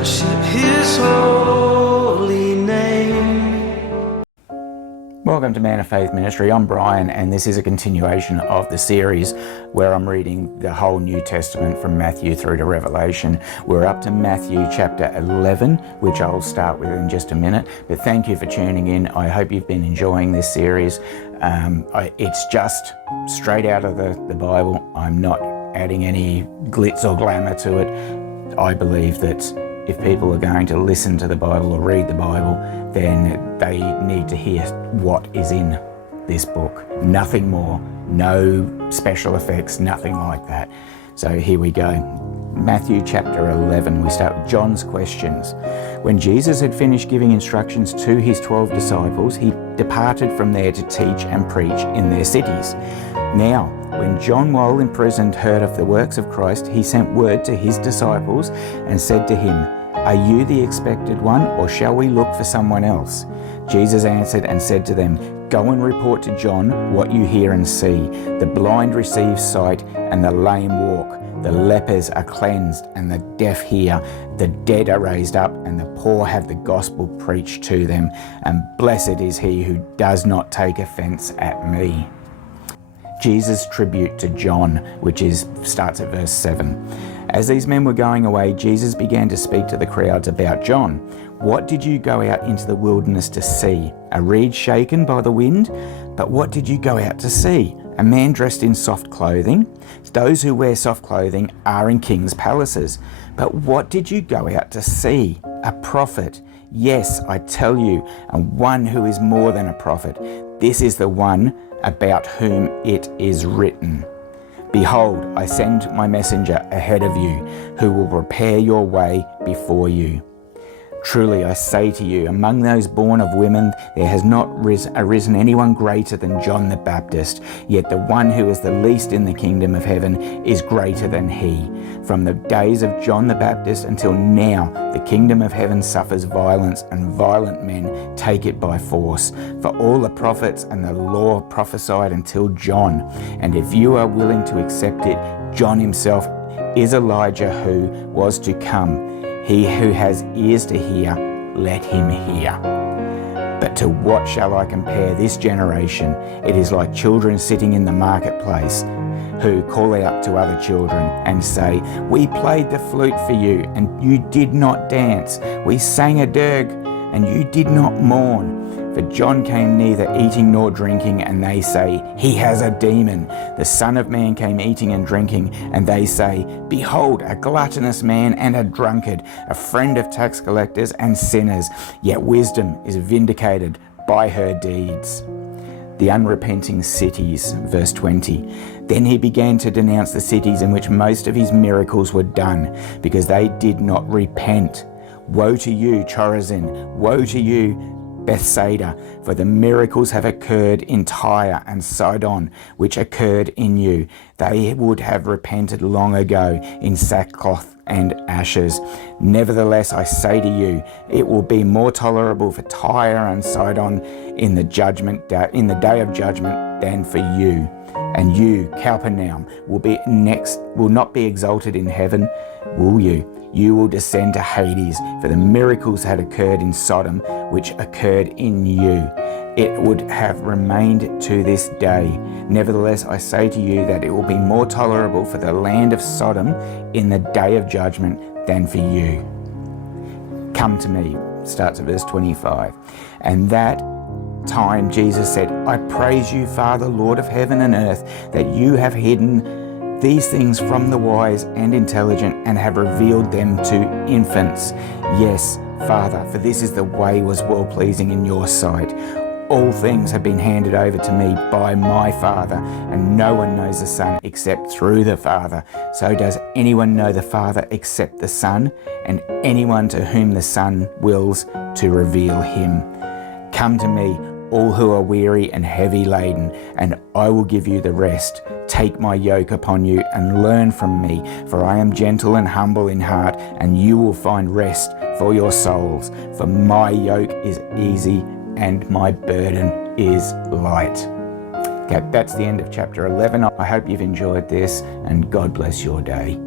worship His holy name. Welcome to Man of Faith Ministry. I'm Brian, and this is a continuation of the series where I'm reading the whole New Testament from Matthew through to Revelation. We're up to Matthew chapter 11, which I'll start with in just a minute. But thank you for tuning in. I hope you've been enjoying this series. It's just straight out of the Bible. I'm not adding any glitz or glamour to it. I believe that if people are going to listen to the Bible or read the Bible, then they need to hear what is in this book. Nothing more, no special effects, nothing like that. So here we go. Matthew chapter 11, we start with John's questions. When Jesus had finished giving instructions to his 12 disciples, he departed from there to teach and preach in their cities. Now, when John, while imprisoned, heard of the works of Christ, he sent word to his disciples and said to him, "Are you the expected one, or shall we look for someone else?" Jesus answered and said to them, "Go and report to John what you hear and see. The blind receive sight, and the lame walk. The lepers are cleansed, and the deaf hear. The dead are raised up, and the poor have the gospel preached to them. And blessed is he who does not take offense at me." Jesus' tribute to John, which starts at verse 7. As these men were going away, Jesus began to speak to the crowds about John. "What did you go out into the wilderness to see? A reed shaken by the wind? But what did you go out to see? A man dressed in soft clothing? Those who wear soft clothing are in kings' palaces. But what did you go out to see? A prophet? Yes, I tell you, and one who is more than a prophet. This is the one about whom it is written, 'Behold, I send my messenger ahead of you, who will prepare your way before you.' Truly I say to you, among those born of women, there has not arisen anyone greater than John the Baptist, yet the one who is the least in the kingdom of heaven is greater than he. From the days of John the Baptist until now, the kingdom of heaven suffers violence, and violent men take it by force. For all the prophets and the law prophesied until John. And if you are willing to accept it, John himself is Elijah who was to come. He who has ears to hear, let him hear. But to what shall I compare this generation? It is like children sitting in the marketplace, who call out to other children and say, 'We played the flute for you, and you did not dance. We sang a dirge, and you did not mourn.' For John came neither eating nor drinking, and they say, 'He has a demon.' The Son of Man came eating and drinking, and they say, 'Behold, a gluttonous man and a drunkard, a friend of tax collectors and sinners.' Yet wisdom is vindicated by her deeds." The unrepenting cities, verse 20. Then he began to denounce the cities in which most of his miracles were done, because they did not repent. "Woe to you, Chorazin! Woe to you, Bethsaida, for the miracles have occurred in Tyre and Sidon, which occurred in you. They would have repented long ago in sackcloth and ashes. Nevertheless, I say to you, it will be more tolerable for Tyre and Sidon in the day of judgment than for you. And you, Capernaum, will not be exalted in heaven, will you? You will descend to Hades, for the miracles had occurred in Sodom, which occurred in you. It would have remained to this day. Nevertheless, I say to you that it will be more tolerable for the land of Sodom in the day of judgment than for you. Come to me, starts at verse 25. And that time Jesus said, "I praise you, Father, Lord of heaven and earth, that you have hidden these things from the wise and intelligent and have revealed them to infants. Yes, Father, for this is the way was well-pleasing in your sight. All things have been handed over to me by my Father, and no one knows the Son except through the Father. So does anyone know the Father except the Son, and anyone to whom the Son wills to reveal him? Come to me, all who are weary and heavy laden, and I will give you the rest. Take my yoke upon you and learn from me, for I am gentle and humble in heart, and you will find rest for your souls. For my yoke is easy and my burden is light." Okay, that's the end of chapter 11. I hope you've enjoyed this, and God bless your day.